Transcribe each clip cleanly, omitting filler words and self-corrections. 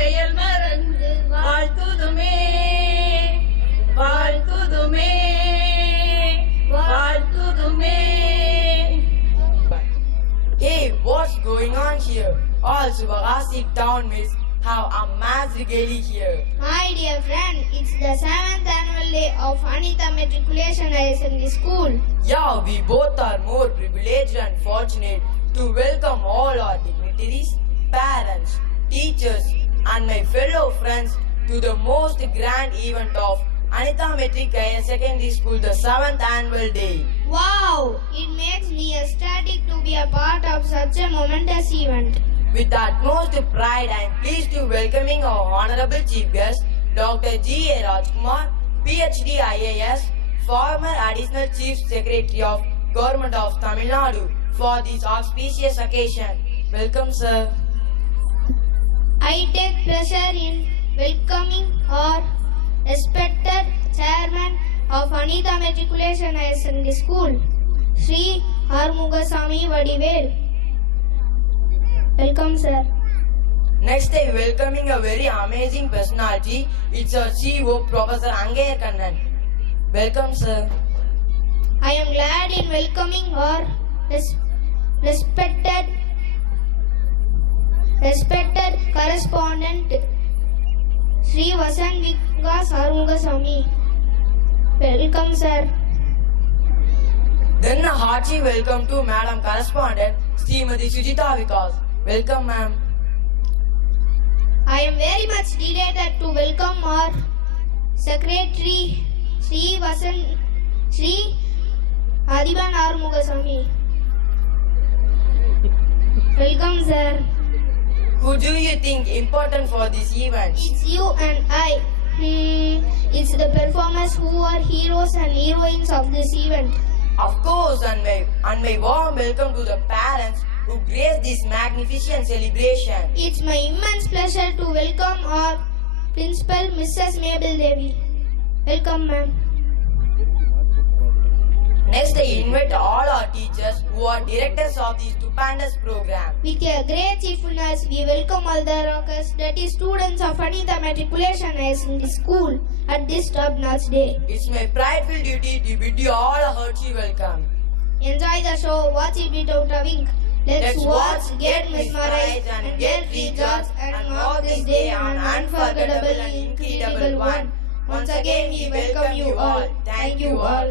செயல் மறந்து வாழ்த்துதுமே வாழ்த்துதுமே வாழ்த்துதுமே. Hey, what's going on here? All Sivagasi town mates have a mass regalia here. My dear friend, it's the 7th annual day of Anita Matriculation Assembly School. Yeah, we both are more privileged and fortunate to welcome all our dignitaries, parents, teachers and my fellow friends to the most grand event of Anita Metric Higher Secondary School, the 7th annual day. Wow! It makes me ecstatic to be a part of such a momentous event. With utmost pride, I am pleased to welcoming our Honorable Chief Guest, Dr. G.A. Rajkumar, PhD IAS, former Additional Chief Secretary of Government of Tamil Nadu, for this auspicious occasion. Welcome, sir. I take pleasure in welcoming our respected Chairman of Anita Matriculation Assembly School, Sri Armugasamy Vadivel. Welcome, sir. Next, I welcoming a very amazing personality. It's our CEO, Professor Angaya Kannan. Welcome, sir. I am glad in welcoming our respected correspondent, Sri Vasant Armugasamy. Welcome, sir. Then a hearty welcome to Madam Correspondent, Srimati Sujita Vikas. Welcome, ma'am. I am very much delighted to welcome our Secretary, Sri Adiban Armugasamy. Welcome, sir. Who do you think important for this event? It's you and I. It's the performers who are heroes and heroines of this event. Of course, and my warm welcome to the parents who graced this magnificent celebration. It's my immense pleasure to welcome our principal, Mrs. Mabel Devi. Welcome, ma'am. Next, I invite all our teachers who are directors of this stupendous program. With a great cheerfulness, we welcome all the rockers, that is students of Anita Matriculation Assembly School at this top-notch day. It's my prideful duty to bid you all a hearty welcome. Enjoy the show, watch it without a wink. Let's watch, get mesmerized and get rejoiced and mark this day an unforgettable and incredible one. Once again, we welcome you all. Thank you all.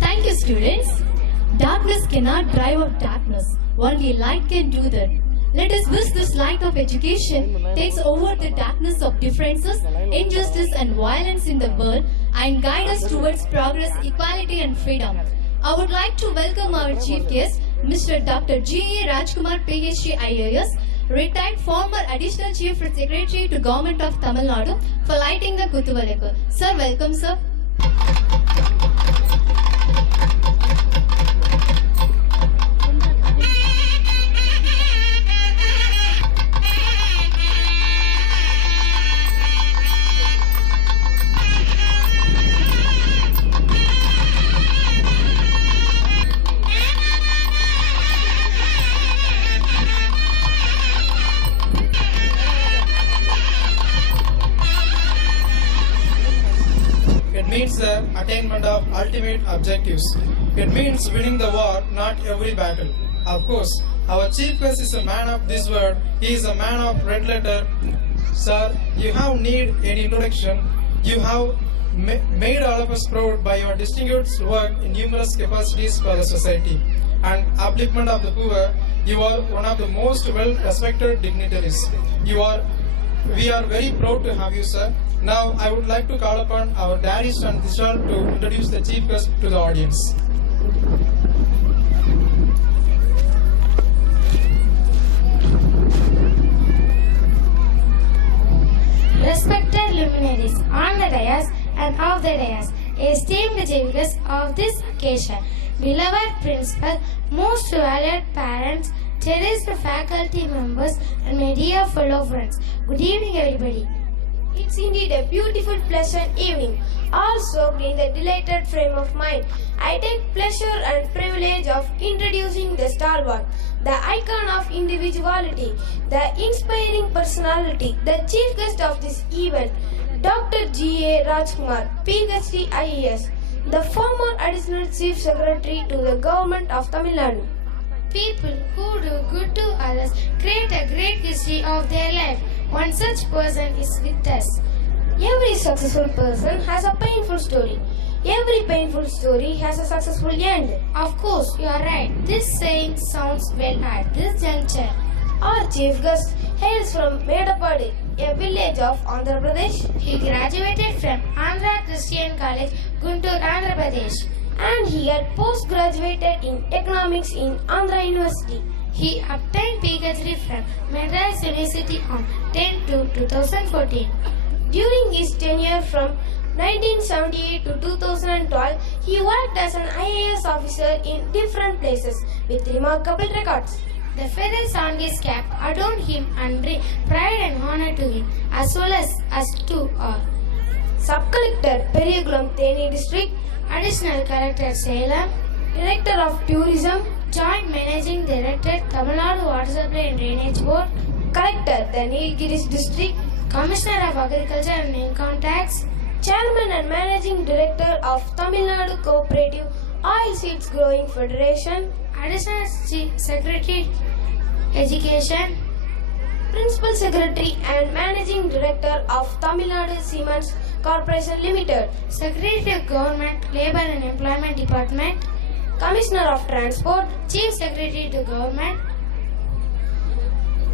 Thank you, students. Darkness cannot drive out darkness. Only light can do that. Let us wish this light of education takes over the darkness of differences, injustice and violence in the world and guide us towards progress, equality and freedom. I would like to welcome our chief guest, Mr. Dr. G.A. Rajkumar, PhD IAS, retired former Additional Chief Secretary to Government of Tamil Nadu, for lighting the Kutuvalekku. Sir, welcome, sir. It means the attainment of ultimate objectives. It means winning the war, not every battle. Of course, our chief guest is a man of this world. He is a man of red letter. Sir, you have need an introduction. You have made all of us proud by your distinguished work in numerous capacities for the society and upliftment of the poor. You are one of the most well-respected dignitaries. We are very proud to have you, sir. Now, I would like to call upon our Darius and Dishal to introduce the chief guest to the audience. Respected luminaries on the dais and off the dais, esteemed chief guests of this occasion, beloved principal, most valued parents, cherished faculty members, and my dear fellow friends. Good evening, everybody. It's indeed a beautiful, pleasant evening, all soaked in the delighted frame of mind. I take pleasure and privilege of introducing the stalwart, the icon of individuality, the inspiring personality, the chief guest of this event, Dr. G.A. Rajkumar, PhD IAS, the former Additional Chief Secretary to the Government of Tamil Nadu. People who do good to others create a great history of their life. One such person is with us. Every successful person has a painful story. Every painful story has a successful end. Of course, you are right. This saying sounds well at this juncture. Our chief guest hails from Medapadi, a village of Andhra Pradesh, He graduated from Andhra Christian College, Guntur, Andhra Pradesh. and he had post-graduated in economics in Andhra University. He obtained PhD from Madras University on 10 to 2014. During his tenure from 1978 to 2012, he worked as an IAS officer in different places with remarkable records. The feathers on his cap adorn him and bring pride and honor to him, as well as us to all. Sub-Collector Periyakulam Theni District, Additional Collector Salem, Director of Tourism, Joint Managing Director Tamil Nadu Water Supply and Drainage Board, Collector the Nilgiris District, Commissioner of Agriculture and Income Tax, Chairman and Managing Director of Tamil Nadu Cooperative Oilseeds Growing Federation, Additional Chief Secretary Education, Principal Secretary and Managing Director of Tamil Nadu Cements Corporation Limited, Secretary of Government, Labour and Employment Department, Commissioner of Transport, Chief Secretary to Government,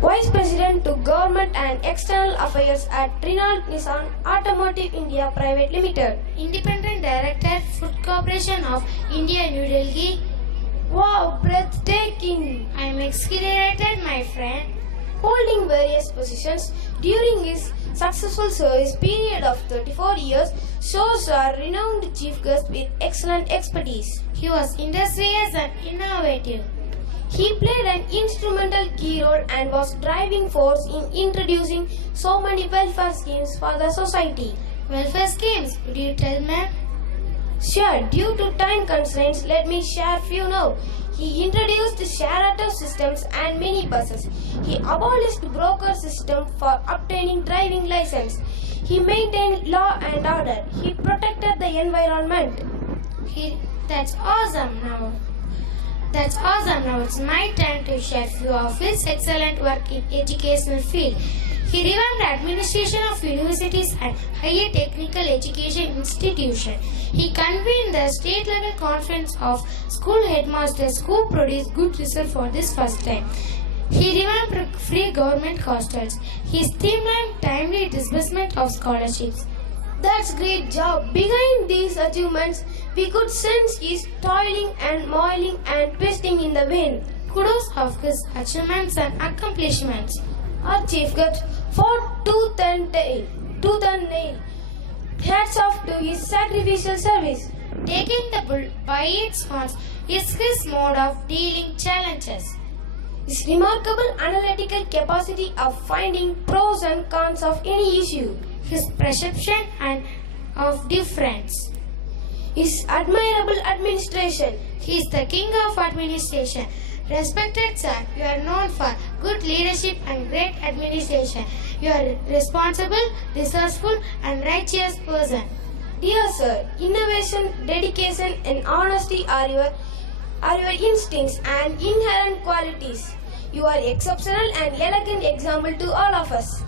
Vice President to Government and External Affairs at Renault Nissan Automotive India Private Limited. Independent Director, Food Corporation of India, New Delhi. Wow, breathtaking! I am exhilarated, my friend. Holding various positions during his successful service period of 34 years, shows our renowned chief guest with excellent expertise. He was industrious and innovative. He played an instrumental key role and was driving force in introducing so many welfare schemes for the society. Welfare schemes, would you tell me? Sure, due to time constraints, let me share few now. He introduced share auto systems and minibuses. He abolished broker system for obtaining driving license. He maintained law and order. He protected the environment. That's awesome now. Now it's my turn to share few of his excellent work in educational field. He revamped administration of universities and higher technical education institutions. He convened the state level conference of school headmasters who produced good results for this first time. He revamped free government hostels. He streamlined timely disbursement of scholarships. That's great job. Behind these achievements, we could sense his toiling and moiling and twisting in the wind. Kudos of his achievements and accomplishments. Our chief guest fought tooth and nail. Hats off to his sacrificial service. Taking the bull by its horns is his mode of dealing challenges. His remarkable analytical capacity of finding pros and cons of any issue. His perception and of difference. His admirable administration. He is the king of administration. Respected sir, you are known for good leadership and great administration. You are a responsible, resourceful and righteous person. Dear sir, innovation, dedication and honesty are your instincts and inherent qualities. You are exceptional and elegant example to all of us.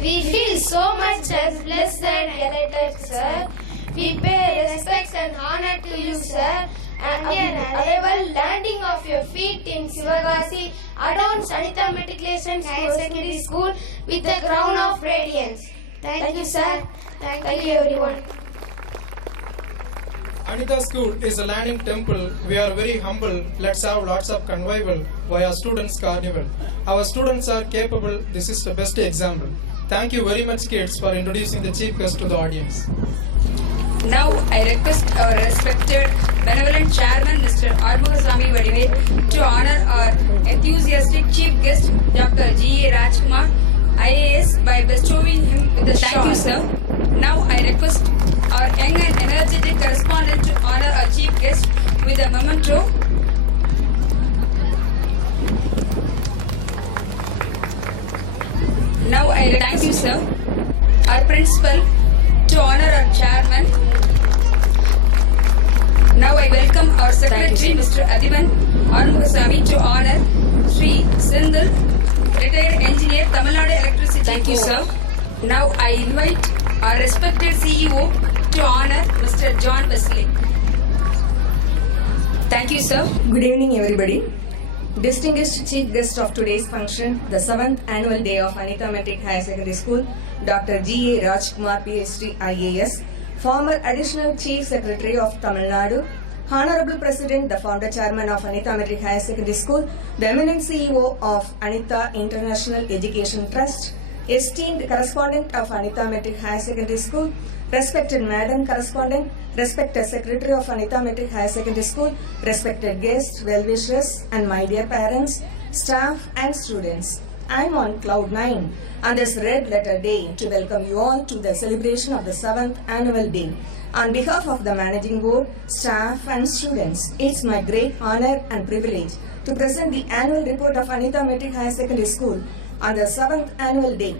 We feel so much as blessed and elated, sir. We pay respect and honor to you, sir. And your arrival, landing of your feet in Sivagasi, adorns Anita Matriculation Secondary School with the crown of radiance. Thank you, sir. Thank you, everyone. Anita School is a learning temple. We are very humble. Let's have lots of convivial via students' carnival. Our students are capable. This is the best example. Thank you very much, kids, for introducing the chief guest to the audience. Now I request our respected benevolent chairman Mr. Armugaswamy Vadivel to honor our enthusiastic chief guest Dr. G.A. Rajkumar, IAS, by bestowing him with a shawl. Thank you, sir. Now I request our young and energetic correspondent to honor our chief guest with a memento. Thank you, sir. Our principal to honor our chairman. Now I welcome our secretary, Mr. Adivan Armugasamy, to honor Sri Sindhil, retired engineer, Tamil Nadu Electricity. Thank you, sir. Now I invite our respected CEO to honor Mr. John Wesley. Thank you, sir. Good evening, everybody. Distinguished chief guest of today's function, the 7th annual day of Anita Metric Higher Secondary School, Dr. G.A. Rajkumar, PhD, IAS, former Additional Chief Secretary of Tamil Nadu, Honorable President, the founder chairman of Anita Metric Higher Secondary School, the eminent CEO of Anita International Education Trust, esteemed correspondent of Anita Metric Higher Secondary School, respected Madam Correspondent, respected Secretary of Anita Metric Higher Secondary School, respected guests, well-wishers, and my dear parents, staff and students. I am on cloud 9 on this red letter day to welcome you all to the celebration of the 7th annual day. On behalf of the managing board, staff and students, it's my great honor and privilege to present the annual report of Anita Metric Higher Secondary School on the 7th annual day.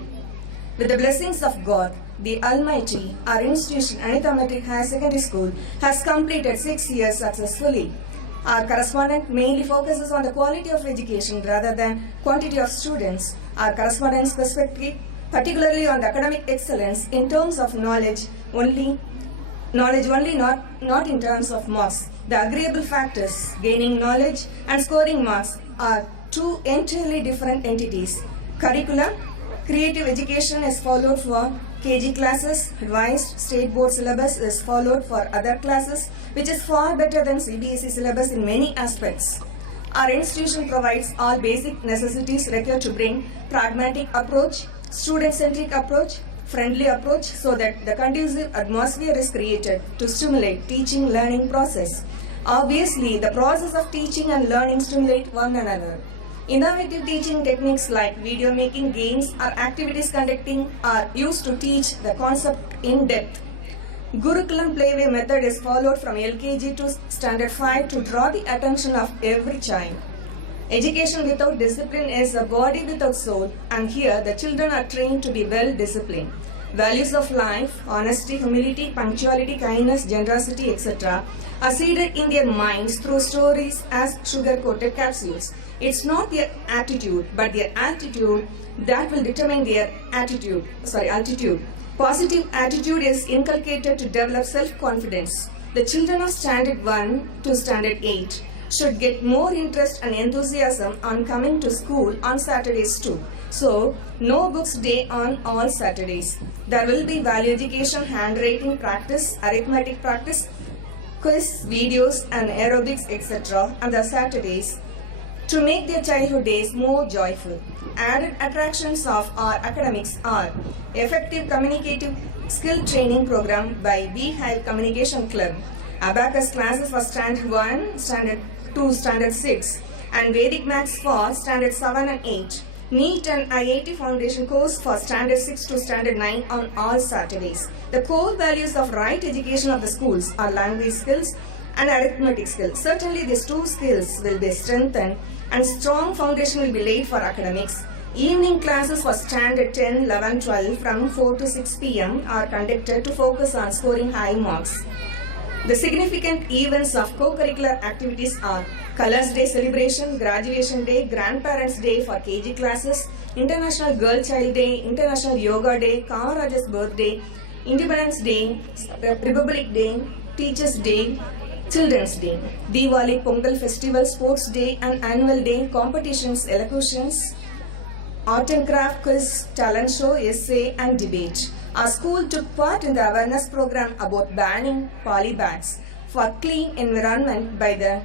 With the blessings of God, the Almighty, our institution, Anita Metric Higher Secondary School, has completed 6 years successfully. Our correspondent mainly focuses on the quality of education rather than quantity of students. Our correspondent's perspective, particularly on the academic excellence in terms of knowledge only, not in terms of marks. The agreeable factors, gaining knowledge and scoring marks, are two entirely different entities. Curriculum, creative education is followed for KG classes, revised state board syllabus is followed for other classes, which is far better than CBSE syllabus in many aspects. Our institution provides all basic necessities required to bring pragmatic approach, student-centric approach, friendly approach, so that the conducive atmosphere is created to stimulate teaching-learning process. Obviously, the process of teaching and learning stimulate one another. Innovative teaching techniques like video making, games, or activities conducting are used to teach the concept in depth. Gurukulam Playway method is followed from LKG to Standard 5 to draw the attention of every child. Education without discipline is a body without soul, and here the children are trained to be well disciplined. Values of life, honesty, humility, punctuality, kindness, generosity, etc. are seeded in their minds through stories as sugar-coated capsules. It's not their attitude, but their altitude that will determine their altitude. Positive attitude is inculcated to develop self-confidence. The children of Standard 1 to Standard 8 should get more interest and enthusiasm on coming to school on Saturdays too. So, no books day on all Saturdays. There will be value education, handwriting practice, arithmetic practice, quiz, videos and aerobics, etc. on the Saturdays to make their childhood days more joyful. Added attractions of our academics are effective communicative skill training program by Beehive Communication Club, Abacus classes for Standard 1, Standard 2, Standard 6, and Vedic Maths for Standard 7 and 8. NEET and IIT Foundation course for Standard 6 to Standard 9 on all Saturdays. The core values of right education of the schools are language skills and arithmetic skills. Certainly these two skills will be strengthened and strong foundation will be laid for academics. Evening classes for Standard 10, 11, 12 from 4 to 6 p.m. are conducted to focus on scoring high marks. The significant events of co-curricular activities are Colors Day celebration, Graduation Day, Grandparents Day for KG classes, International Girl Child Day, International Yoga Day, Kamaraja's birthday, Independence Day, Republic Day, Teachers Day, Children's Day, Diwali, Pongal Festival, Sports Day and Annual Day, competitions, elocutions, art and craft quiz, talent show, essay and debate. Our school took part in the awareness program about banning poly bags for clean environment by the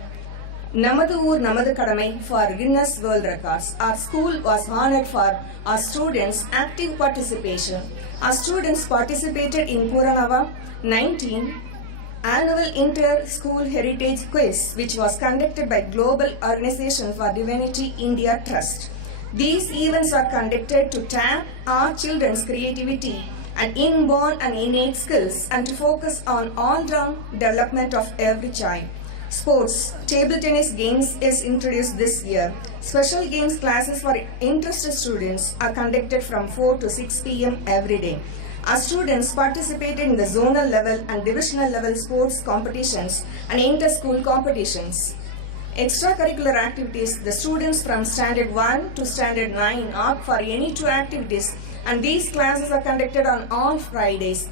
Namadu Oor Namadu Kadamai for Guinness World Records. Our school was honored for our students' active participation. Our students participated in Puranava 19 Annual Inter-School Heritage Quiz, which was conducted by Global Organization for Divinity India Trust. These events are conducted to tap our children's creativity and inborn and innate skills and to focus on all-round development of every child. Sports. Table tennis games is introduced this year. Special games classes for interested students are conducted from 4 to 6 p.m. every day. Our students participated in the zonal level and divisional level sports competitions and inter-school competitions. Extracurricular activities, the students from standard 1 to standard 9 opt for any two activities, and these classes are conducted on all Fridays.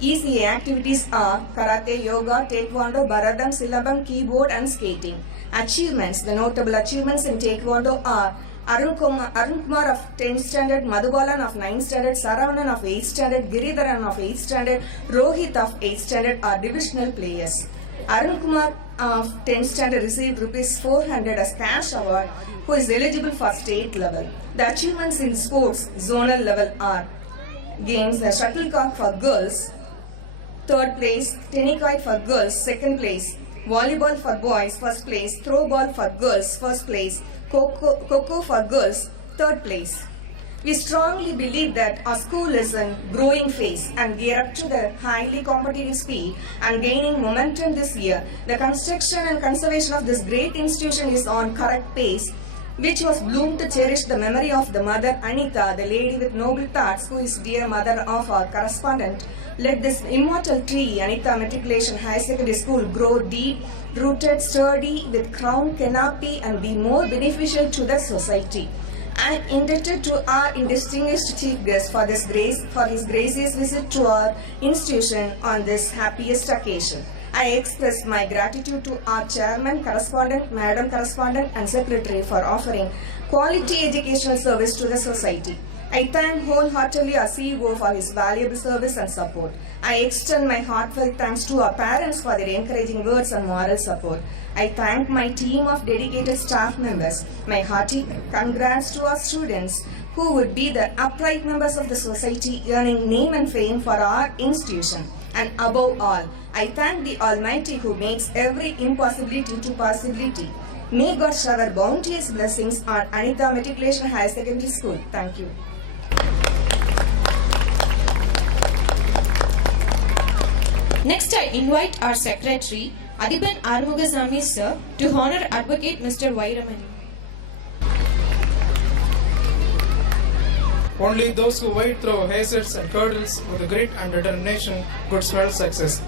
ECA activities are karate, yoga, taekwondo, bharadam, silabam, keyboard and skating. Achievements, the notable achievements in taekwondo are Arun Kumar of 10th standard, Madhubalan of 9th standard, Saravanan of 8th standard, Giridharan of 8th standard, Rohit of 8th standard are divisional players. Arun Kumar of 10th standard received rupees 400 as cash award, who is eligible for state level. The achievements in sports zonal level are games, the shuttlecock for girls, 3rd place, tennis kite for girls, 2nd place, volleyball for boys, 1st place, throw ball for girls, 1st place, Coco for girls, 3rd place. We strongly believe that our school is in growing phase and we are up to the highly competitive speed and gaining momentum this year. The construction and conservation of this great institution is on correct pace, which was bloomed to cherish the memory of the mother Anita, the lady with noble thoughts, who is dear mother of our correspondent. Let this immortal tree, Anita Matriculation High Secondary School, grow deep, rooted, sturdy, with crown canopy and be more beneficial to the society. I am indebted to our distinguished chief guest for his gracious visit to our institution on this happiest occasion. I express my gratitude to our chairman, correspondent, madam correspondent and secretary for offering quality educational service to the society. I thank wholeheartedly our CEO for his valuable service and support. I extend my heartfelt thanks to our parents for their encouraging words and moral support. I thank my team of dedicated staff members. My hearty congrats to our students who would be the upright members of the society, earning name and fame for our institution. And above all, I thank the Almighty who makes every impossibility to possibility. May God shower bounteous blessings on Anita Matriculation Higher Secondary School. Thank you. Next, I invite our Secretary, Adiban Armugasamy Sir, to honor Advocate Mr. Vairamani. Only those who wade through hazards and hurdles with grit and determination could spell success.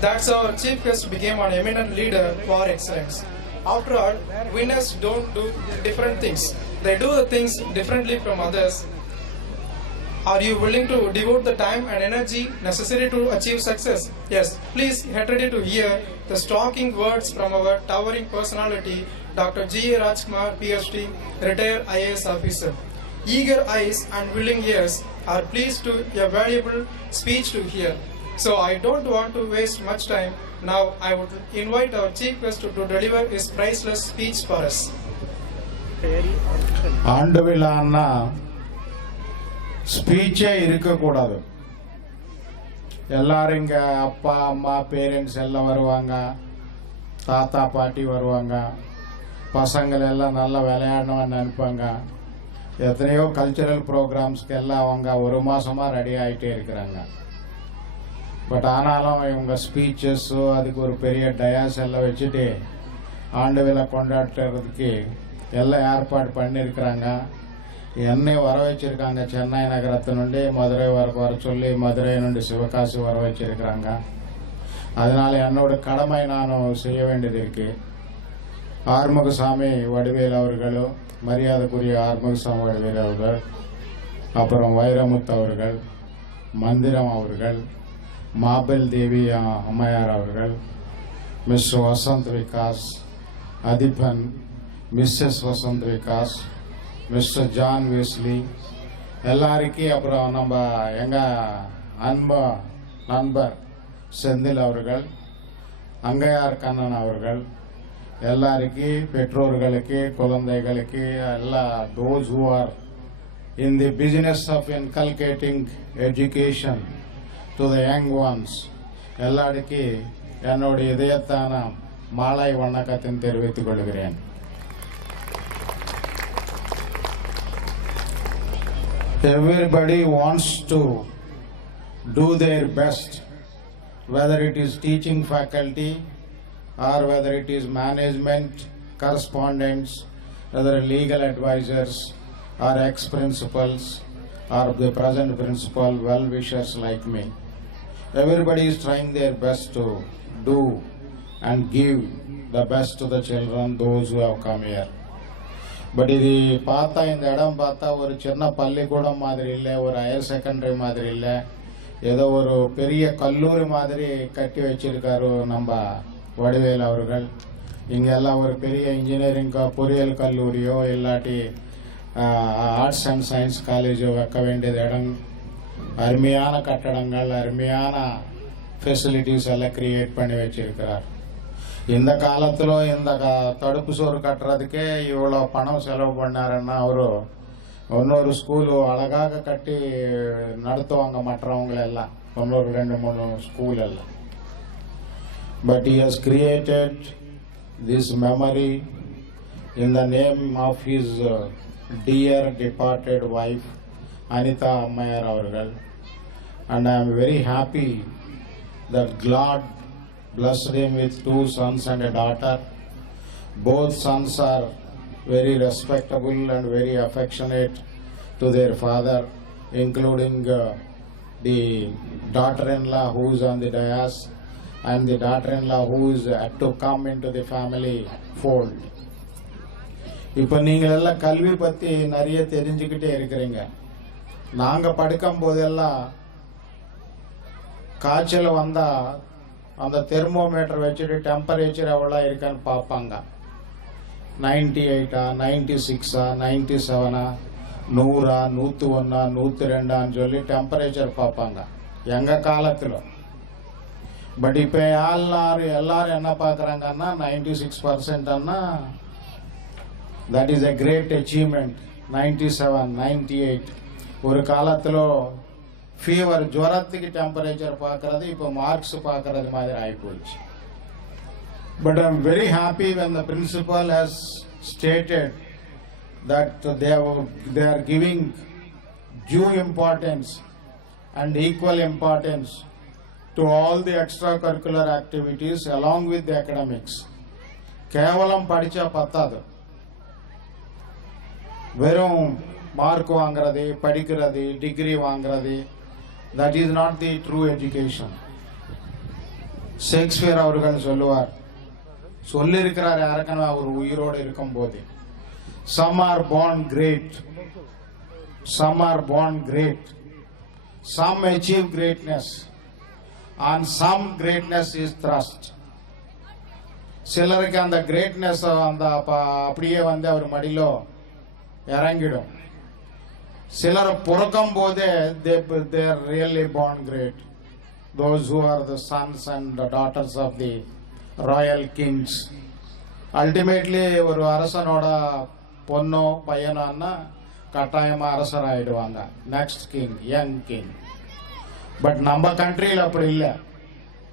That's how our chief guest became an eminent leader for excellence. After all, winners don't do different things. They do the things differently from others. Are you willing to devote the time and energy necessary to achieve success? Yes, please get ready to hear the stalking words from our towering personality, Dr. G.A. Rajkumar, PhD, retired IAS officer. Eager eyes and willing ears are pleased to a valuable speech to hear. So I don't want to waste much time. Now I would invite our chief guest to deliver his priceless speech for us. ஆண்டுவிழான்னா ஸ்பீச்சே இருக்கக்கூடாது. எல்லாரும் இங்கே அப்பா அம்மா பேரண்ட்ஸ் எல்லாம் வருவாங்க, தாத்தா பாட்டி வருவாங்க, பசங்கள் எல்லாம் நல்லா விளையாடணும்னு நினைப்பாங்க. எத்தனையோ கல்ச்சுரல் ப்ரோக்ராம்ஸ்க்கு எல்லாம் அவங்க ஒரு மாதமாக ரெடி ஆகிட்டே இருக்கிறாங்க. பட் ஆனாலும் இவங்க ஸ்பீச்சஸோ அதுக்கு ஒரு பெரிய டயாஸ் எல்லாம் வச்சுட்டு ஆண்டு விழா கொண்டாடுறதுக்கு எல்லாம் ஏற்பாடு பண்ணியிருக்கிறாங்க. என்னை வர வச்சிருக்காங்க. சென்னை நகரத்து నుండి மதுரை வர சொல்லி மதுரை నుండి சிவகாசி வர வச்சிருக்கிறாங்க. அதனால என்னோட கடமை நான் செய்ய வேண்டியது இருக்கு. ஆறுமுகசாமி வடிவேல் அவர்களும், மரியாதைக்குரிய ஆறுமுகசாமி வடிவேல் அவர்கள், அப்புறம் வைரமுத்து அவர்கள், மந்திரம் அவர்கள், மாபெல் தேவி அம்மையார் அவர்கள், mister Vasanth Vikas, Athiban, missus Vasanth Vikas, mister John Wesley எல்லாருக்கும், அப்புறம் நம்ம எங்கள் அன்பு நண்பர் செந்தில் அவர்கள், அங்கையார் கண்ணன் அவர்கள், எல்லாருக்கும், பெற்றோர்களுக்கு, குழந்தைகளுக்கு, எல்லா those who are in the business of inculcating education to the young ones எல்லாருக்கும் என்னுடைய இதயத்தான மாலை வணக்கத்தின் தெரிவித்துக் கொள்கிறேன். Everybody wants to do their best, whether it is teaching faculty or whether it is management, correspondents, whether legal advisors, or ex-principals, or the present principal, well-wishers like me. Everybody is trying their best to do and give the best to the children, those who have come here. But இது பார்த்தா இந்த இடம் பார்த்தா ஒரு சின்ன பள்ளிக்கூடம் மாதிரி இல்லை, ஒரு ஹையர் செகண்டரி மாதிரி இல்லை, ஏதோ ஒரு பெரிய கல்லூரி மாதிரி கட்டி வச்சிருக்காரு நம்ம வடிவேல் அவர்கள். இங்கெல்லாம் ஒரு பெரிய இன்ஜினியரிங் பொறியியல் கல்லூரியோ இல்லாட்டி ஆர்ட்ஸ் அண்ட் சயின்ஸ் காலேஜோ வைக்க வேண்டியது இடம். அருமையான கட்டடங்கள், அருமையான ஃபெசிலிட்டிஸ் எல்லாம் கிரியேட் பண்ணி வச்சிருக்கிறார். இந்த காலத்தில் இந்த தடுப்பு சோறு கட்டுறதுக்கே இவ்வளோ பணம் செலவு பண்ணாருன்னா அவரு இன்னொரு ஸ்கூலு அழகாக கட்டி நடத்துவாங்க மற்றவங்களெல்லாம், இன்னொரு 2-3 ஸ்கூல் எல்லாம். But he has created this memory in the name of his dear departed wife Anita Ammayar avargal, and I am very happy that God blessed him with 2 sons and a daughter. Both sons are very respectable and very affectionate to their father, including the daughter-in-law who is on the dais and the daughter-in-law who is to come into the family fold. இப்போ நீங்கள் எல்லாம் கல்வி பற்றி நிறைய தெரிஞ்சுக்கிட்டே இருக்கிறீங்க. நாங்கள் படிக்கும் போதெல்லாம் காய்ச்சல் வந்தால் அந்த தெர்மோமீட்டர் வச்சுட்டு டெம்பரேச்சர் எவ்வளோ இருக்கான்னு பார்ப்பாங்க. 98, 96, 97, 100, 101, 102 சொல்லி டெம்பரேச்சர் பார்ப்பாங்க எங்கள் காலத்தில். பட் இப்போ எல்லாரும் என்ன பார்க்குறாங்கன்னா 96%ன்னா that is a great achievement. 97, 98 ஒரு காலத்தில் ஃபீவர் ஜுரத்துக்கு டெம்பரேச்சர் பார்க்கறது இப்போ மார்க்ஸ் பார்க்கறது மாதிரி ஆகிப்போச்சு. But I am very happy when the principal has stated that they are giving due importance and equal importance to all the extracurricular activities along with the academics. கேவலம் படிச்சா பத்தாது, வெறும் மார்க் வாங்குறது, படிக்கிறது, டிகிரி வாங்குறது, that is not the true education. Shakespeare அவர்கள் சொல்லியிருக்கிறார் யாருக்கனா அவர் உயிரோடு இருக்கும் போது, some are born great, some are born great, some achieve greatness, and some greatness is thrust. சிலருக்கு அந்த கிரேட்னஸ் அந்த அப்படியே அவர் மடியிலோ இறங்கிடும். சிலர் பிறக்கும் போதே they are really born great, those who are the sons and the daughters of the royal kings. Ultimately ஒரு அரசனோட பொண்ணோ பையனோன்னா கட்டாயமாக அரசர் ஆயிடுவாங்க, next king, young king. But நம்ம கண்ட்ரியில் அப்படி இல்லை.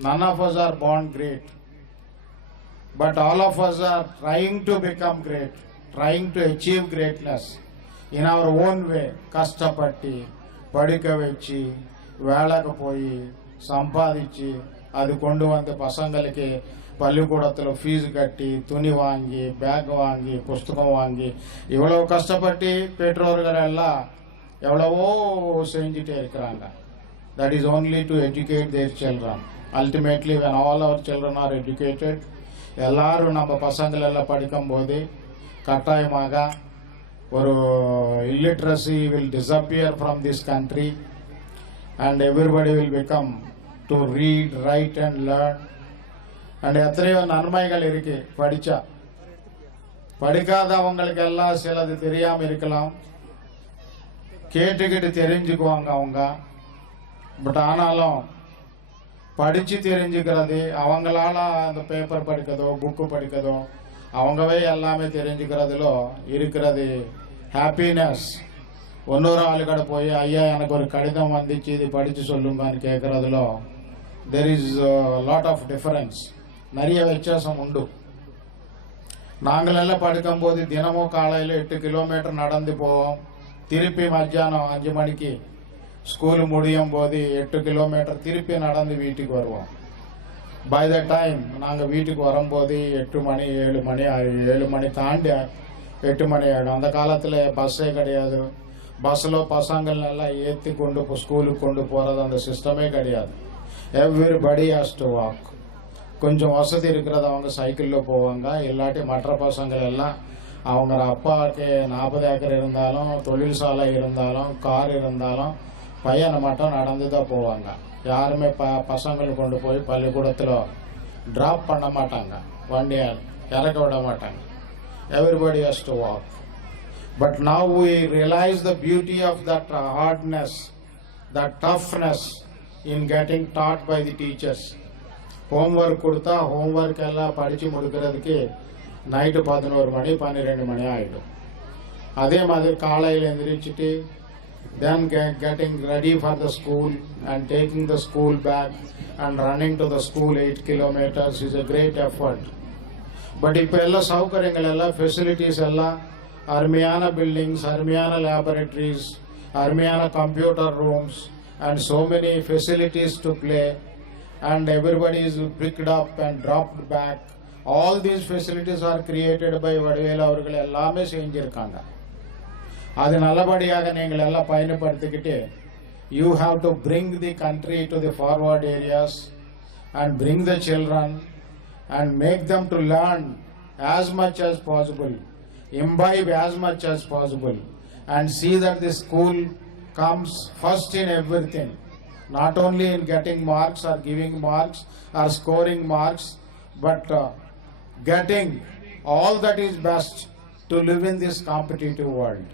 none of us are born great, but all of us are trying to become great, trying to achieve greatness in our own way. கஷ்டப்பட்டு படிக்க வச்சு வேலைக்கு போய் சம்பாதிச்சு அது கொண்டு வந்து பசங்களுக்கு பள்ளிக்கூடத்தில் ஃபீஸ் கட்டி துணி வாங்கி பேக் வாங்கி புஸ்தகம் வாங்கி இவ்வளவு கஷ்டப்பட்டு பெற்றோர்கள் எல்லாம் எவ்வளவோ செஞ்சுட்டே இருக்கிறாங்க. That is only to educate their children. Ultimately, when all our children are educated, எல்லாரும் நம்ம பசங்கள் எல்லாம் படிக்கும் போது கட்டாயமாக ஒரு illiteracy will disappear from this country and everybody will become to read, write and learn. And எத்தனையோ நன்மைகள் இருக்கு படிச்சா. படிக்காதவங்களுக்கு எல்லாம் சிலது தெரியாம இருக்கலாம், கேட்டுக்கிட்டு தெரிஞ்சுக்குவாங்க அவங்க. பட் ஆனாலும் படிச்சு தெரிஞ்சுக்கிறது, அவங்களால அந்த பேப்பர் படிக்கிறதோ புக்கு படிக்கிறதோ அவங்கவே எல்லாமே தெரிஞ்சுக்கிறதுல இருக்கிறது ஹாப்பினஸ். இன்னொரு ஆளுக்கட போய் ஐயா எனக்கு ஒரு கடிதம் வந்துச்சு இது படிச்சு சொல்லுங்கன்னு கேட்கறதுல there is a lot of difference. நிறைய வித்தியாசம் உண்டு. நாங்களெல்லாம் படிக்கும்போது தினமும் காலையில் 8 கிலோமீட்டர் நடந்து போவோம், திருப்பி மத்தியானம் 5 மணிக்கு ஸ்கூல் முடியும் போது 8 கிலோமீட்டர் திருப்பி நடந்து வீட்டுக்கு வருவோம். பை த டைம் நாங்கள் வீட்டுக்கு வரும்போது 8 மணி 7 மணி 7 மணி தாண்டி 8 மணி ஆகிடும். அந்த காலத்தில் பஸ்ஸே கிடையாது. பஸ்ஸில் பசங்கள் நல்லா ஏற்றி கொண்டு ஸ்கூலுக்கு கொண்டு போகிறது அந்த சிஸ்டமே கிடையாது. Everybody has to walk. கொஞ்சம் வசதி இருக்கிறது அவங்க சைக்கிளில் போவாங்க. இல்லாட்டி மற்ற பசங்கள் எல்லாம் அவங்க அப்பாவுக்கு 40 ஏக்கர் இருந்தாலும், தொழிற்சாலை இருந்தாலும், கார் இருந்தாலும் பையனை மட்டும் நடந்து தான் போவாங்க. யாருமே பசங்களை கொண்டு போய் பள்ளிக்கூடத்தில் ட்ராப் பண்ண மாட்டாங்க, வண்டியை இறக்க விட மாட்டாங்க. Everybody has to walk. But now we realize the beauty of that hardness, that toughness in getting taught by the teachers. Homework கொடுத்தா ஹோம்ஒர்க் எல்லாம் படித்து முடிக்கிறதுக்கு நைட்டு 11 மணி 12 மணி ஆகிடும். அதே மாதிரி காலையில் எழுந்திரிச்சிட்டு then getting ready for the school and taking the school bag and running to the school 8 kilometers is a great effort. But இப்போ எல்லாம் சௌகரியங்கள் எல்லாம் ஃபெசிலிட்டிஸ் எல்லாம் அருமையான பில்டிங்ஸ், அருமையான லேபரேட்டரிஸ், அருமையான computer rooms and so many facilities to play, and everybody is picked up and dropped back. All these facilities are created by Vadivelu அவர்கள் எல்லாமே செஞ்சிருக்காங்க. அது நல்லபடியாக நீங்கள் எல்லாம் பயன்படுத்திக்கிட்டு you have to bring the country to the forward areas and bring the children and make them to learn as much as possible, imbibe as much as possible, and see that the school comes first in everything, not only in getting marks or giving marks or scoring marks, but getting all that is best to live in this competitive world.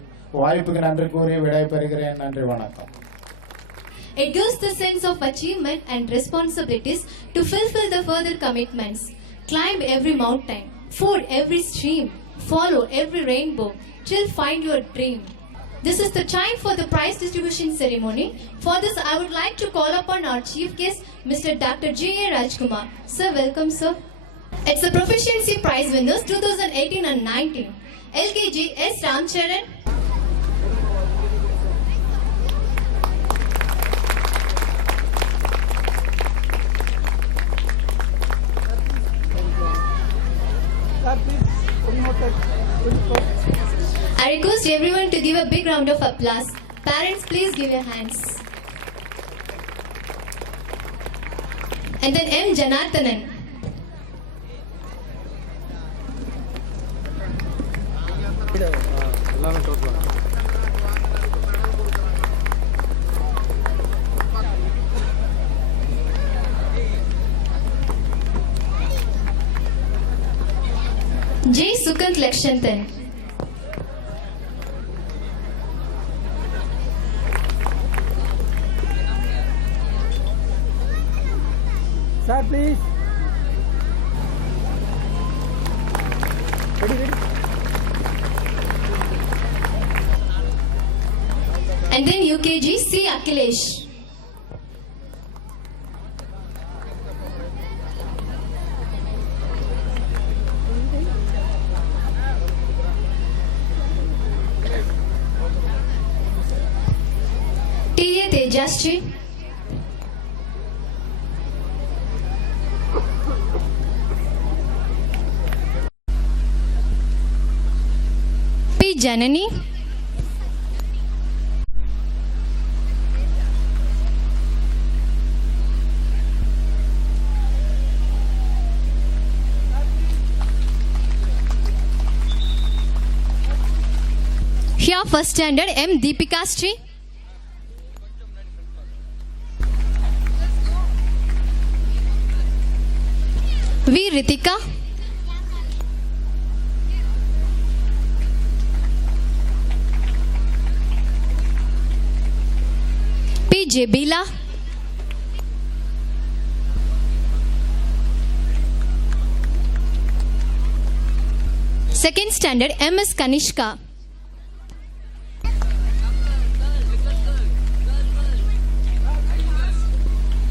வாய்ப்புக்கு நன்றி கூறி விடைபெறுகிறேன். நன்றி, வணக்கம். It gives the sense of achievement and responsibilities to fulfill the further commitments. Climb every mountain, ford every stream, follow every rainbow, till find your dream. This is the time for the prize distribution ceremony. For this, I would like to call upon our chief guest, Mr. Dr. G.A. Rajkumar. Sir, welcome, sir. It's the Proficiency Prize winners 2018 and 19. LKG S. Ramcharan, I request everyone to give a big round of applause. Parents, please give your hands. And then M. Janardhanan. J. Sukant Lakshanthan. Sir, please. Ready. And then UKG C. Akhilesh. T.A. Tejasri. P. Janani. Here first standard M. Deepika Sri. V. Ritika. P. Jebila. Second standard M. S. Kanishka.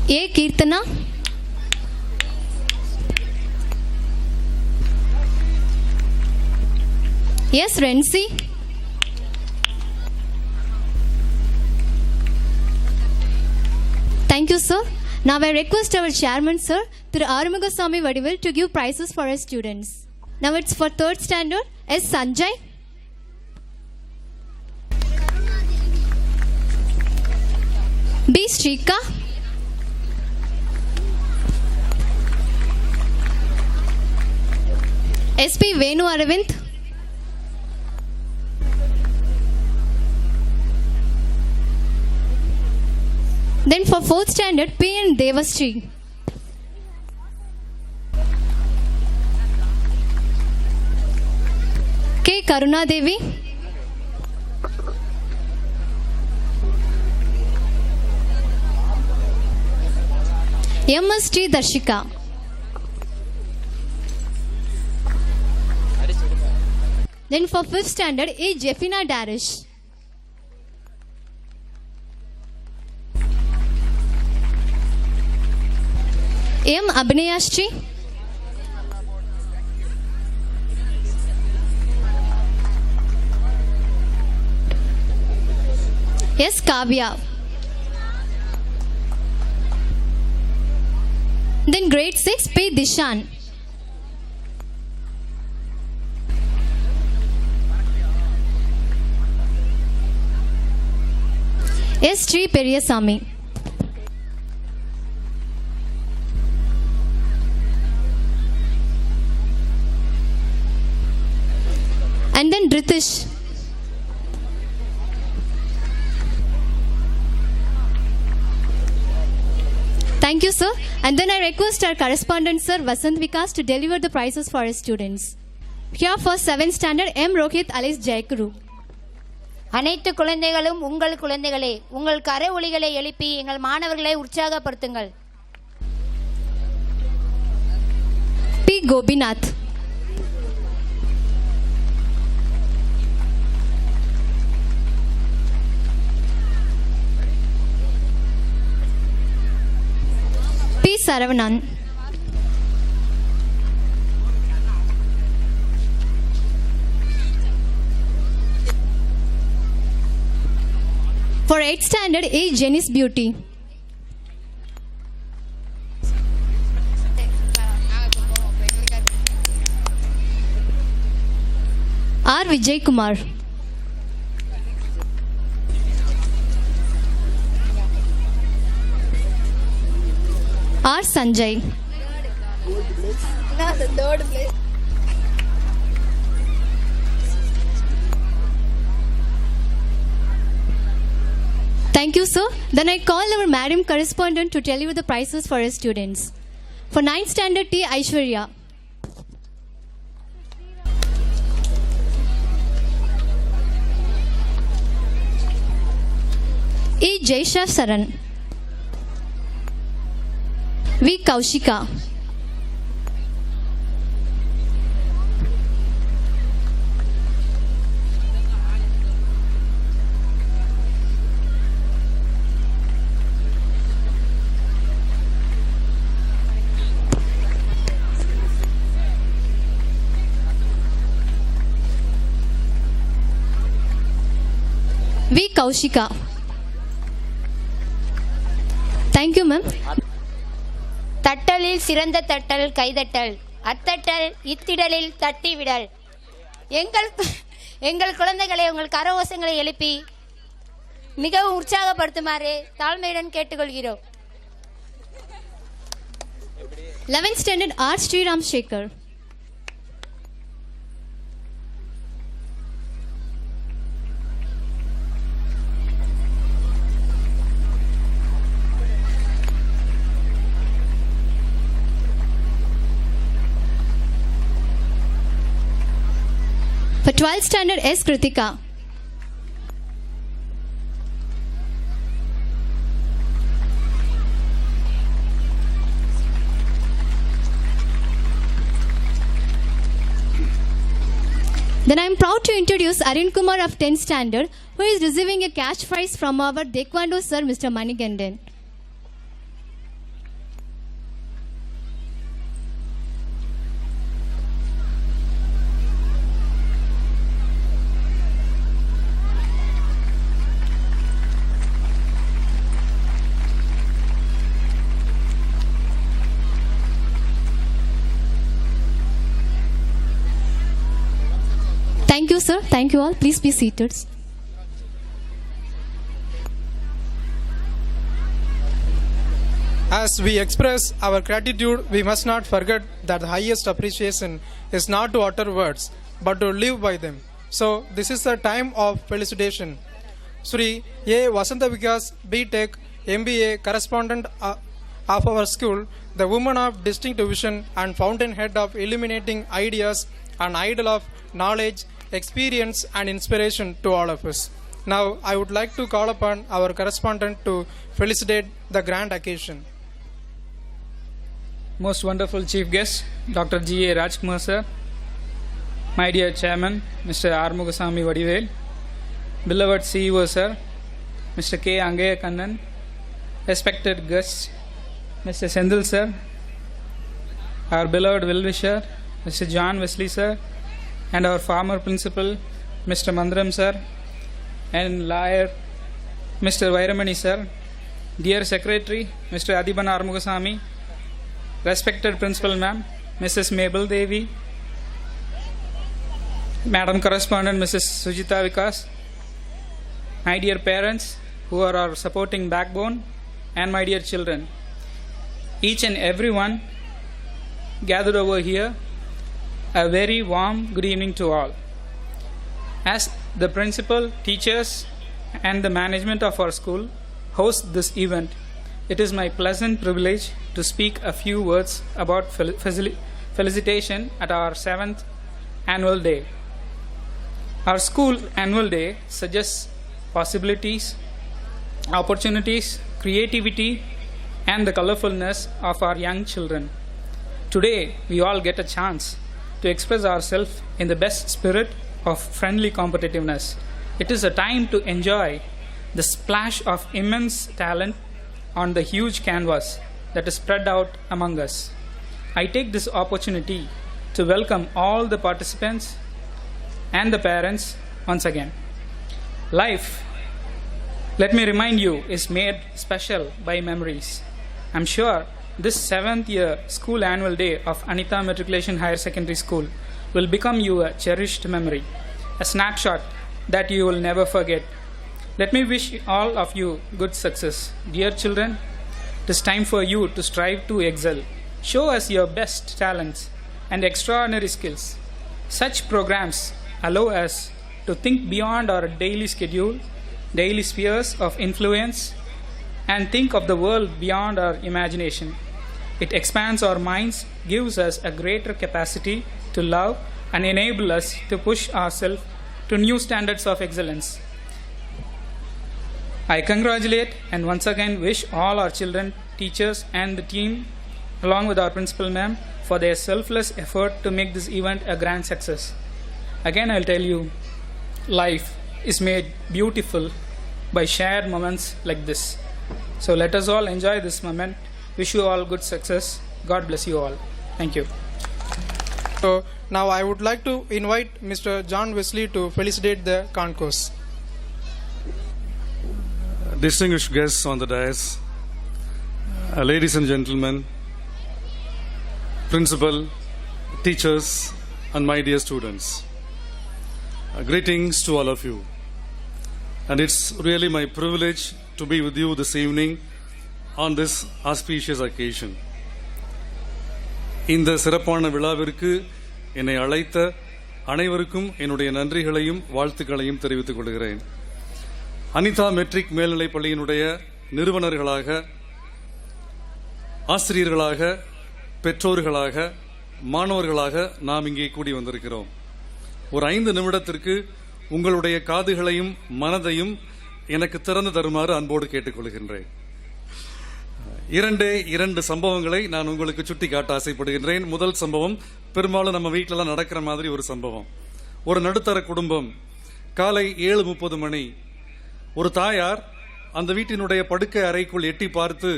A. Kirtana. Yes, Renzi. Thank you, sir. Now I request our chairman, Sir, Thiru Arumugasamy Vadivel, to give prizes for our students. Now it's for 3rd standard, S. Sanjay. B. Shrika. SP Venu Aravind. Then for 4th standard, PN Devasri. K. Karuna Devi. MST Darshika. Then for 5th standard, A. Jeffina Darish. M. Abhinayashri. S. Kavya. Then grade 6, P. Dishan. S. Sri Periyasamy. And then Dritish. Thank you, sir. And then I request our correspondent, Sir Vasant Vikas, to deliver the prizes for our students. Here for 7th standard, M. Rohit alias Jaikuru. அனைத்து குழந்தைகளும் உங்கள் குழந்தைகளே, உங்கள் கர ஒலிகளை எழுப்பி எங்கள் மாணவர்களை உற்சாகப்படுத்துங்கள். P. Gobinath. P. Saravanan. For 8th standard, A. Janice Beauty. R. Vijay Kumar. R. Sanjay. Thank you, sir. Then I call our madam correspondent to tell you the prices for our students. For 9th standard, T. Aishwarya. E. Jaisha Saran. V. Kaushika. V. Kaushika. Thank you, ma'am. தட்டலில் சிறந்த தட்டல் கைதட்டல், அத்தட்டல் இத்திடலில் தட்டி விடல். எங்கள் குழந்தைகளை உங்கள் கரவோசங்களை எழுப்பி மிகவும் உற்சாகப்படுத்துமாறு தாழ்மையுடன் கேட்டுக்கொள்கிறோம். 11th standard, R. Sriram Shekhar. For 12th standard, S. Kritika. Then I am proud to introduce Arun Kumar of 10th standard, who is receiving a cash prize from our Taekwondo sir, Mr. Manigandan. Thank you, sir. Thank you all. Please be seated. As we express our gratitude, we must not forget that the highest appreciation is not to utter words, but to live by them. So, this is a time of felicitation. Sri A. Vasanta Vikas, B.Tech, MBA, correspondent of our school, the woman of distinct vision and fountainhead of illuminating ideas, an idol of knowledge, experience and inspiration to all of us. Now, I would like to call upon our correspondent to felicitate the grand occasion. Most wonderful chief guest, Dr. G.A. Rajkumar sir, my dear chairman, Mr. Armugasamy Vadivel, beloved CEO sir, Mr. K. Angaya Kannan, respected guests, Mr. Sendil sir, our beloved well-wisher, Mr. John Wesley sir, and our former principal, Mr. Mandram sir, and lawyer, Mr. Vairamani sir, dear secretary, Mr. Adiban Armugasamy, respected principal ma'am, Mrs. Mabel Devi, Madam Correspondent Mrs. Sujita Vikas, my dear parents who are our supporting backbone, and my dear children, each and everyone gathered over here, a very warm good evening to all. As the principal, teachers and the management of our school host this event, it is my pleasant privilege to speak a few words about felicitation at our 7th annual day. Our school annual day suggests possibilities, opportunities, creativity, and the colorfulness of our young children. Today, we all get a chance to express ourselves in the best spirit of friendly competitiveness. It is a time to enjoy the splash of immense talent on the huge canvas that is spread out among us. I take this opportunity to welcome all the participants and the parents once again. Life, let me remind you, is made special by memories. I'm sure this 7th year school annual day of Anita Matriculation Higher Secondary School will become you a cherished memory, a snapshot that you will never forget. Let me wish all of you good success. Dear children, it is time for you to strive to excel. Show us your best talents and extraordinary skills. Such programs allow us to think beyond our daily schedule, daily spheres of influence, and think of the world beyond our imagination. It expands our minds, gives us a greater capacity to love, and enable us to push ourselves to new standards of excellence. I congratulate and once again wish all our children, teachers, and the team, along with our principal ma'am, for their selfless effort to make this event a grand success. Again, I'll tell you, life is made beautiful by shared moments like this. So let us all enjoy this moment. Wish you all good success. God bless you all. Thank you. So now I would like to invite Mr. John Wesley to felicitate the concourse. Distinguished guests on the dais, ladies and gentlemen, principal, teachers, and my dear students, greetings to all of you. And it's really my privilege to be with you this evening on this auspicious occasion. இந்த சிறப்பான விழாவிற்கு என்னை அழைத்த அனைவருக்கும் என்னுடைய நன்றிகளையும் வாழ்த்துக்களையும் தெரிவித்துக் கொள்கிறேன். அனிதா மெட்ரிக் மேல்நிலைப் பள்ளியினுடைய நிறுவனர்களாக, ஆசிரியர்களாக, பெற்றோர்களாக, மாணவர்களாக நாம் இங்கே கூடி வந்திருக்கிறோம். ஒரு 5 நிமிடத்திற்கு உங்களுடைய காதுகளையும் மனதையும் எனக்கு திறந்து தருமாறு அன்போடு கேட்டுக்கொள்கின்றேன். இரண்டு சம்பவங்களை நான் உங்களுக்கு சுட்டி காட்ட ஆசைப்படுகின்றேன். முதல் சம்பவம் பெரும்பாலும் நம்ம வீட்டிலலாம் நடக்கிற மாதிரி ஒரு சம்பவம். ஒரு நடுத்தர குடும்பம், காலை 7:30 மணி. ஒரு தாயார் அந்த வீட்டினுடைய படுக்கை அறைக்குள் எட்டி பார்த்து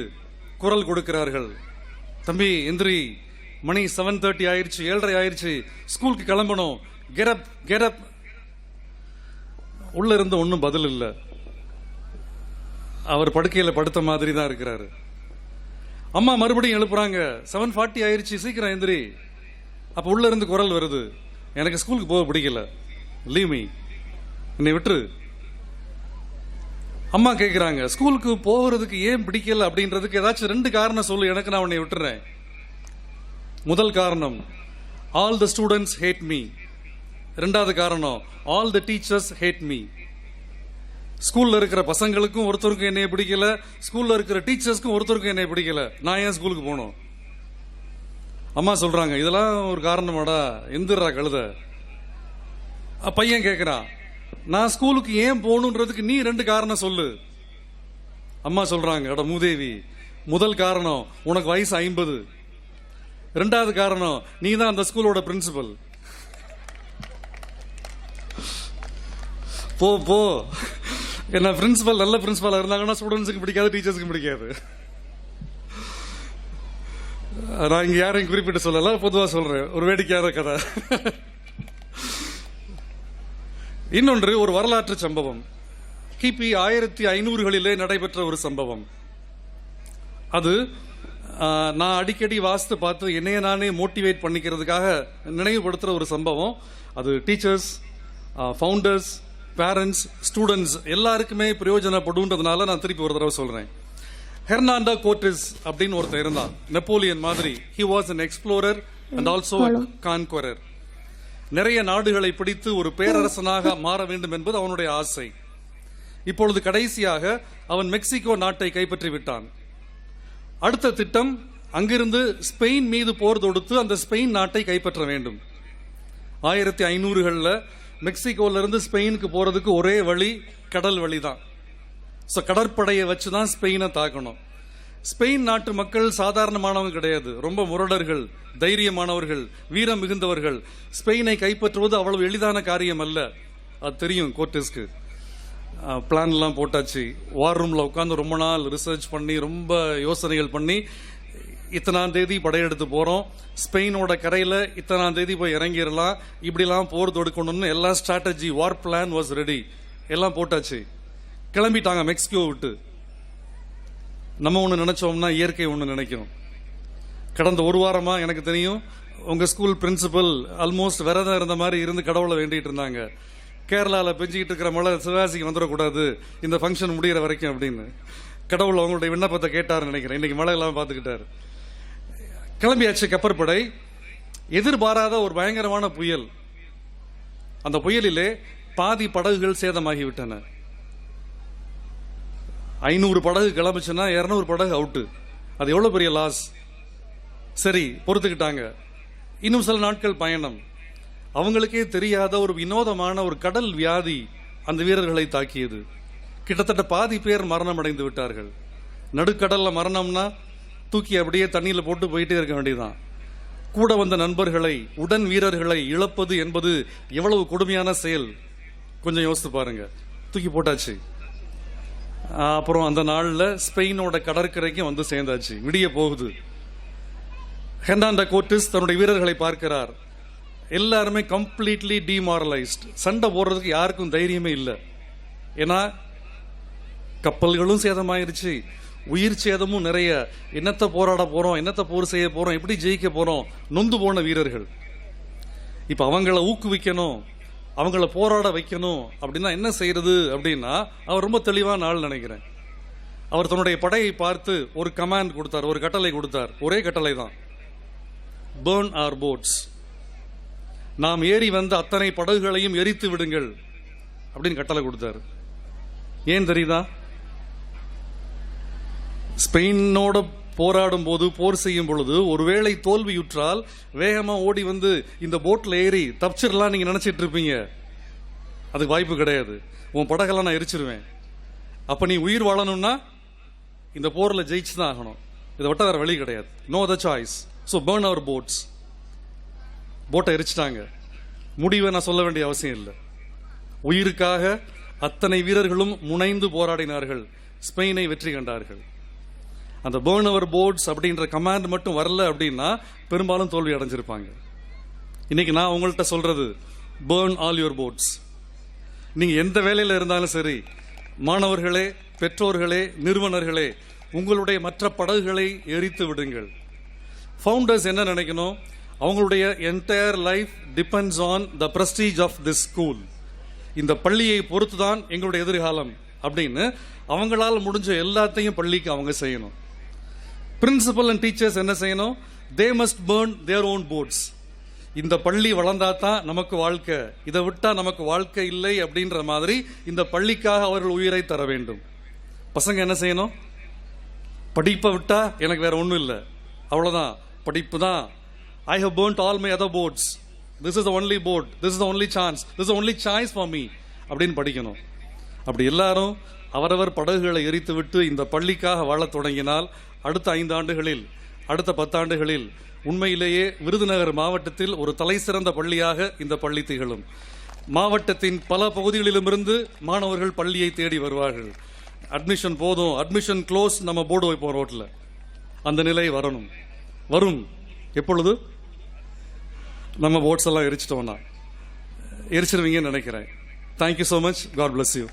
குரல் கொடுக்கிறார்கள். தம்பி எந்திரி, மணி 7:30 ஆயிடுச்சு, 7:30 ஆயிடுச்சு, ஸ்கூலுக்கு கிளம்பணும், கெரப் கெரப். உள்ள இருந்து ஒன்றும் பதில் இல்லை. அவர் படுக்கையில் படுத்த மாதிரி தான் இருக்கிறாரு. அம்மா மறுபடியும் எழுப்புறாங்க, 7:40 ஆயிடுச்சு, சீக்கிரம் எந்திரி. அப்போ உள்ள இருந்து குரல் வருது, எனக்கு ஸ்கூலுக்கு போக பிடிக்கல, லீவ் மீ, என்னை விட்டுரு. அம்மா கேட்குறாங்க, ஸ்கூலுக்கு போகிறதுக்கு ஏன் பிடிக்கல அப்படின்றதுக்கு ஏதாச்சும் 2 காரணம் சொல்லு, எனக்கு நான் உன்னை விட்டுறேன். முதல் காரணம், all the students had me. 2வது காரணம், all the teachers had me. ஸ்கூல்ல இருக்கிற பசங்களுக்கும் ஒருத்தருக்கும் என்னைய பிடிக்கல, ஸ்கூல்ல இருக்கிற டீச்சர்ஸ்க்கும் ஒருத்தருக்கும் என்னைய பிடிக்கல, நான் ஏன் ஸ்கூலுக்கு போகணும்? அம்மா சொல்றாங்க, இதெல்லாம் ஒரு காரணமாடா, எந்திரா கழுத. பையன் கேட்கிறான், நான் ஸ்கூலுக்கு ஏன் போகணுன்றதுக்கு நீ 2 காரணம் சொல்லு. அம்மா சொல்றாங்க, அட மூதேவி, முதல் காரணம் உனக்கு வயசு 50, 2வது காரணம் நீ தான் அந்த ஸ்கூலோட பிரின்சிபல். போ போ. என்ன பிரின்சிபல் நல்ல பிரின்சிபலா இருந்தாங்கன்னா ஸ்டூடெண்ட்ஸுக்கு பிடிக்காது, டீச்சர்ஸுக்கு பிடிக்காது. நான் இங்க யாரையும் குறிப்பிட்டு சொல்லல, பொதுவா சொல்றேன், ஒரு வேடிக்கையான கதை. இன்னொன்று ஒரு வரலாற்று சம்பவம். கிபி 1500களிலே நடைபெற்ற ஒரு சம்பவம். அது நான் அடிக்கடி வாசித்து பார்த்து என்னைய நானே மோட்டிவேட் பண்ணிக்கிறதுக்காக நினைவுபடுத்துற ஒரு சம்பவம். அது டீச்சர்ஸ், ஃபவுண்டர்ஸ், பேரண்ட்ஸ், ஸ்டூடெண்ட்ஸ் எல்லாருக்குமே பிரயோஜனப்படுன்றதுனால நான் திருப்பி ஒரு தடவை சொல்றேன். ஹெர்னாண்டோ கோர்டெஸ் அப்படின்னு ஒருத்தர் இருந்தான், நெப்போலியன் மாதிரி. He was an explorer and also a conqueror. நிறைய நாடுகளை பிடித்து ஒரு பேரரசனாக மாற வேண்டும் என்பது அவனுடைய ஆசை. இப்பொழுது கடைசியாக அவன் மெக்சிகோ நாட்டை கைப்பற்றி விட்டான். அடுத்த திட்டம், அங்கிருந்து ஸ்பெயின் மீது போர் தொடுத்து அந்த ஸ்பெயின் நாட்டை கைப்பற்ற வேண்டும். 1500களில் மெக்சிகோல இருந்து ஸ்பெயினுக்கு போறதுக்கு ஒரே வழி கடல் வழிதான். கடற்படையை வச்சுதான் ஸ்பெயினை தாக்கணும். ஸ்பெயின் நாட்டு மக்கள் சாதாரணமானவங்க கிடையாது, ரொம்ப முரடர்கள், தைரியமானவர்கள், வீரம் மிகுந்தவர்கள். ஸ்பெயினை கைப்பற்றுவது அவ்வளவு எளிதான காரியம் அல்ல, அது தெரியும் கோர்டெஸ்க்கு. பிளான் எல்லாம் போட்டாச்சு. வார் ரூம்ல உட்காந்து ரொம்ப நாள் ரிசர்ச் பண்ணி ரொம்ப யோசனைகள் பண்ணி, இத்தனாம் தேதி படையெடுத்து போறோம், ஸ்பெயினோட கரையில இத்தனாம் தேதி போய் இறங்கிடலாம், இப்படிலாம் போர் தொடுக்கணும்னு எல்லா ஸ்ட்ராட்டஜி, வார் பிளான் வாஸ் ரெடி, எல்லாம் போட்டாச்சு. கிளம்பிட்டாங்க மெக்சிகோ விட்டு. நம்ம ஒன்று நினைச்சோம்னா இயற்கை ஒன்று நினைக்கும். கடந்த ஒரு வாரமா எனக்கு தெரியும், உங்க ஸ்கூல் பிரின்சிபல் ஆல்மோஸ்ட் விரதம் இருந்த மாதிரி இருந்து கடவுளை வேண்டிட்டு இருந்தாங்க. கேரளாவில் பெஞ்சிக்கிட்டு இருக்கிற மழை சிவகாசிக்கு வந்துடக்கூடாது இந்த ஃபங்க்ஷன் முடிகிற வரைக்கும் அப்படின்னு. கடவுள் அவங்களுடைய விண்ணப்பத்தை கேட்டார் நினைக்கிறேன். இன்னைக்கு மழை எல்லாம் பார்த்துக்கிட்டாரு. கிளம்பியாச்சு கப்பற்படை. எதிர்பாராத ஒரு பயங்கரமான புயல். அந்த புயலிலே பாதி படகுகள் சேதமாகிவிட்டன. 500 படகு கிளம்பிச்சுன்னா 200 படகு அவுட்டு. அது எவ்வளவு பெரிய லாஸ். சரி, பொறுத்துக்கிட்டாங்க. இன்னும் சில நாட்கள் பயணம். அவங்களுக்கே தெரியாத ஒரு வினோதமான ஒரு கடல் வியாதி அந்த வீரர்களை தாக்கியது. கிட்டத்தட்ட பாதி பேர் மரணம் அடைந்து விட்டார்கள். நடுக்கடல்ல மரணம்னா தூக்கி அப்படியே தண்ணியில போட்டு போயிட்டே இருக்க வேண்டியதுதான். கூட வந்த நண்பர்களை, உடன் வீரர்களை இழப்பது என்பது எவ்வளவு கொடுமையான செயல் கொஞ்சம் யோசித்து பாருங்க. தூக்கி போட்டாச்சு. அப்புறம் அந்த நாள்ல ஸ்பெயினோட கடற்கரைக்கு வந்து சேர்ந்தாச்சு. விடிய போகுது. ஹெர்னாண்டோ கோர்டெஸ் தன்னுடைய வீரர்களை பார்க்கிறார். எல்லாருமே கம்ப்ளீட்லி டிமாரலைஸ்ட். சண்டை போடுறதுக்கு யாருக்கும் தைரியமே இல்லை. ஏன்னா கப்பல்களும் சேதமாயிருச்சு, உயிர் சேதமும் நிறைய. என்னத்தை போராட போறோம், என்னத்தை போர் செய்ய போறோம், எப்படி ஜெயிக்க போறோம், நொந்து போன வீரர்கள். இப்ப அவங்கள ஊக்குவிக்கணும், அவங்கள போராட வைக்கணும் அப்படின்னா என்ன செய்யறது அப்படின்னா, அவர் ரொம்ப தெளிவான ஆள் நினைக்கிறேன். அவர் தன்னுடைய படையை பார்த்து ஒரு கமாண்ட் கொடுத்தார், ஒரு கட்டளை கொடுத்தார். ஒரே கட்டளை தான், burn our boats. நாம் ஏறி வந்த அத்தனை படகுகளையும் எரித்து விடுங்கள் அப்படின்னு கட்டளை கொடுத்தார். ஏன் தெரியுதா? ஸ்பெயினோட போராடும் போது, போர் செய்யும் பொழுது ஒருவேளை தோல்வியுற்றால் வேகமா ஓடி வந்து இந்த போட்ல ஏறி தப்பிச்சிடலாம் நீங்க நினைச்சிட்டு இருப்பீங்க. அதுக்கு வாய்ப்பு கிடையாது. உன் படகெல்லாம் நான் எரிச்சிருவேன். அப்ப நீ உயிர் வாழணும்னா இந்த போர்ல ஜெயிச்சு தான் ஆகணும். இதை விட்ட வேற வழி கிடையாது. No other choice. So burn our boats. போட்டை எரிச்சிட்டாங்க. முடிவை நான் சொல்ல வேண்டிய அவசியம் இல்லை. உயிருக்காக அத்தனை வீரர்களும் முனைந்து போராடினார்கள். ஸ்பெயினை வெற்றி கண்டார்கள். அந்த burn our boats அப்படின்ற கமாண்ட் மட்டும் வரல அப்படின்னா பெரும்பாலும் தோல்வி அடைஞ்சிருப்பாங்க. இன்னைக்கு நான் உங்கள்கிட்ட சொல்றது, burn all your boats. நீங்க எந்த வேலையில இருந்தாலும் சரி, மாணவர்களே, பெற்றோர்களே, நிறுவனர்களே, உங்களுடைய மற்ற படகுகளை எரித்து விடுங்கள். ஃபவுண்டர்ஸ் என்ன நினைக்கணும்? அவங்களுடைய entire life depends on the prestige of this school. இந்த பள்ளியை பொறுத்து தான் எங்களுடைய எதிர்காலம் அப்படின்னு அவங்களால முடிஞ்ச எல்லாத்தையும் பள்ளிக்கு அவங்க செய்யணும். பிரின்சிபல் அண்ட் டீச்சர்ஸ் என்ன செய்யணும்? They must burn their own boats. இந்த பள்ளி வளர்ந்தா தான் நமக்கு வாழ்க்கை, இதை விட்டா நமக்கு வாழ்க்கை இல்லை அப்படின்ற மாதிரி இந்த பள்ளிக்காக அவர்கள் உயிரை தர வேண்டும். பசங்க என்ன செய்யணும்? படிப்பை விட்டா எனக்கு வேற ஒன்றும் இல்லை, அவ்வளோதான், படிப்பு தான். I have burnt all my other boards. This is the only board. This is the only chance. This is the only choice for me. அப்படின்னு படிக்கணும். அப்படி எல்லாரும் அவரவர் படகுகளை எரித்து விட்டு இந்த பள்ளிக்காக வாழத் தொடங்கினால் அடுத்த 5 ஆண்டுகளில், அடுத்த 10 ஆண்டுகளில் உண்மையிலேயே விருதுநகர் மாவட்டத்தில் ஒரு தலை சிறந்த பள்ளியாக இந்த பள்ளி திகழும். மாவட்டத்தின் பல பகுதிகளிலுமிருந்து மாணவர்கள் பள்ளியை தேடி வருவார்கள். அட்மிஷன் போதும், அட்மிஷன் க்ளோஸ், நம்ம போர்டு வைப்போம் ரோட்டில். அந்த நிலை வரும். எப்பொழுது? நம்ம போட்ஸ் எல்லாம் எரிச்சிட்டோம்னா. எரிச்சிருவீங்கன்னு நினைக்கிறேன். Thank you so much. God bless you.